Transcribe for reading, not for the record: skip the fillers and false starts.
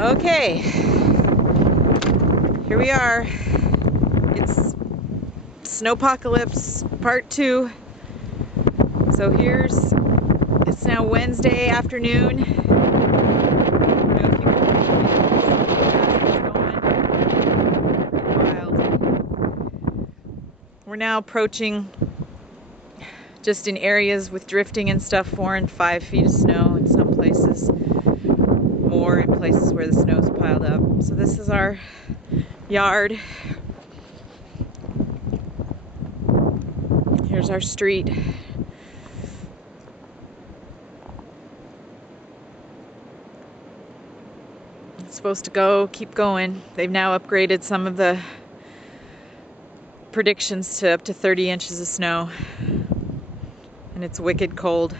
Okay, here we are. It's Snowpocalypse Part 2. So it's now Wednesday afternoon. I don't know if you can hear the wild. We're now approaching, just in areas with drifting and stuff, 4 and 5 feet of snow in some places. More in places where the snow's piled up. So this is our yard. Here's our street. It's supposed to keep going. They've now upgraded some of the predictions to up to 30 inches of snow. And it's wicked cold.